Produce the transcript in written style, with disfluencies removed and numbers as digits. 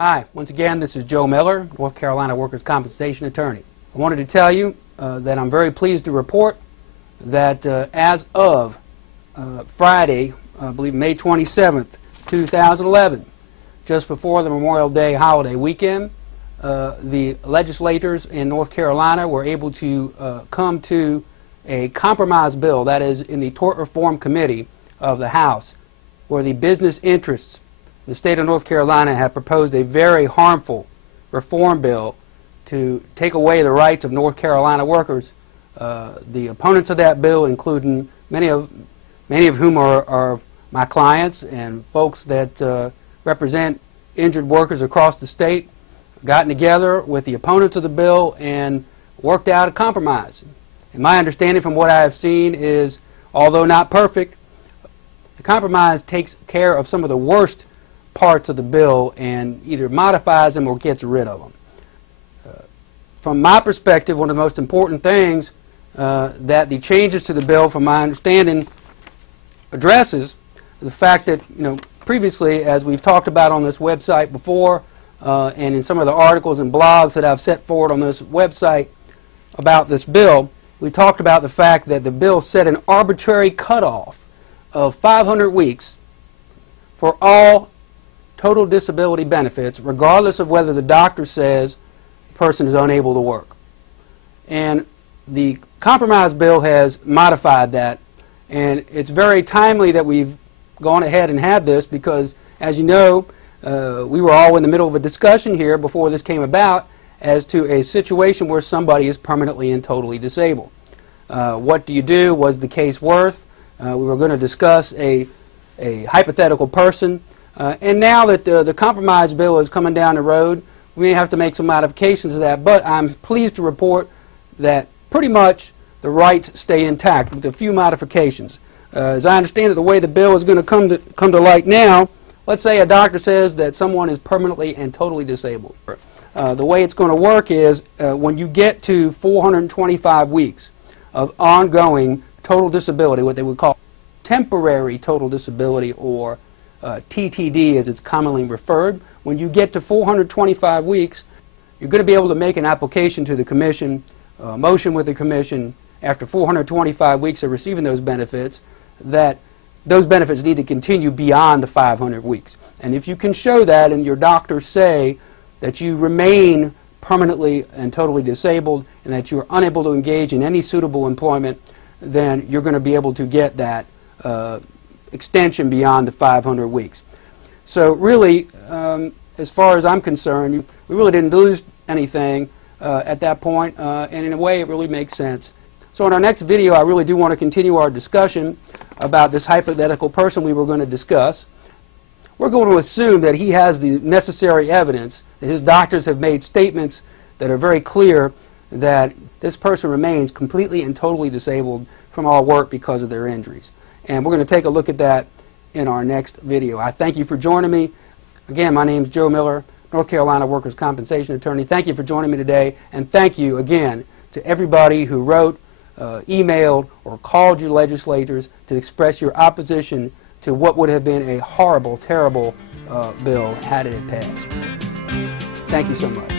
Hi, once again, this is Joe Miller, North Carolina Workers' Compensation Attorney. I wanted to tell you that I'm very pleased to report that as of Friday, I believe May 27th, 2011, just before the Memorial Day holiday weekend, the legislators in North Carolina were able to come to a compromise bill, that is in the Tort Reform Committee of the House, where the business interests the state of North Carolina have proposed a very harmful reform bill to take away the rights of North Carolina workers. The opponents of that bill, including many of whom are my clients and folks that represent injured workers across the state, gotten together with the opponents of the bill and worked out a compromise. And my understanding from what I have seen is, although not perfect, the compromise takes care of some of the worst parts of the bill and either modifies them or gets rid of them. From my perspective, one of the most important things that the changes to the bill, from my understanding, addresses the fact that, previously, as we've talked about on this website before, and in some of the articles and blogs that I've set forward on this website about this bill, we talked about the fact that the bill set an arbitrary cutoff of 500 weeks for all total disability benefits, regardless of whether the doctor says the person is unable to work. And the compromise bill has modified that, and it's very timely that we've gone ahead and had this because, as you know, we were all in the middle of a discussion here before this came about as to a situation where somebody is permanently and totally disabled. What do you do? Was the case worth? We were going to discuss a hypothetical person. And now that the compromise bill is coming down the road, we may have to make some modifications to that. But I'm pleased to report that pretty much the rights stay intact with a few modifications. As I understand it, the way the bill is going to come to light now, let's say a doctor says that someone is permanently and totally disabled. The way it's going to work is when you get to 425 weeks of ongoing total disability, what they would call temporary total disability, or TTD as it's commonly referred. When you get to 425 weeks, you're going to be able to make an application to the Commission, motion with the Commission after 425 weeks of receiving those benefits, that those benefits need to continue beyond the 500 weeks. And if you can show that and your doctors say that you remain permanently and totally disabled and that you're unable to engage in any suitable employment, then you're going to be able to get that extension beyond the 500 weeks. So really, as far as I'm concerned, we really didn't lose anything at that point, and in a way it really makes sense. So in our next video, I really do want to continue our discussion about this hypothetical person we were going to discuss. We're going to assume that he has the necessary evidence, that his doctors have made statements that are very clear that this person remains completely and totally disabled from all work because of their injuries. And we're going to take a look at that in our next video. I thank you for joining me. Again, my name is Joe Miller, North Carolina Workers' Compensation Attorney. Thank you for joining me today, and thank you again to everybody who wrote, emailed, or called your legislators to express your opposition to what would have been a horrible, terrible bill had it passed. Thank you so much.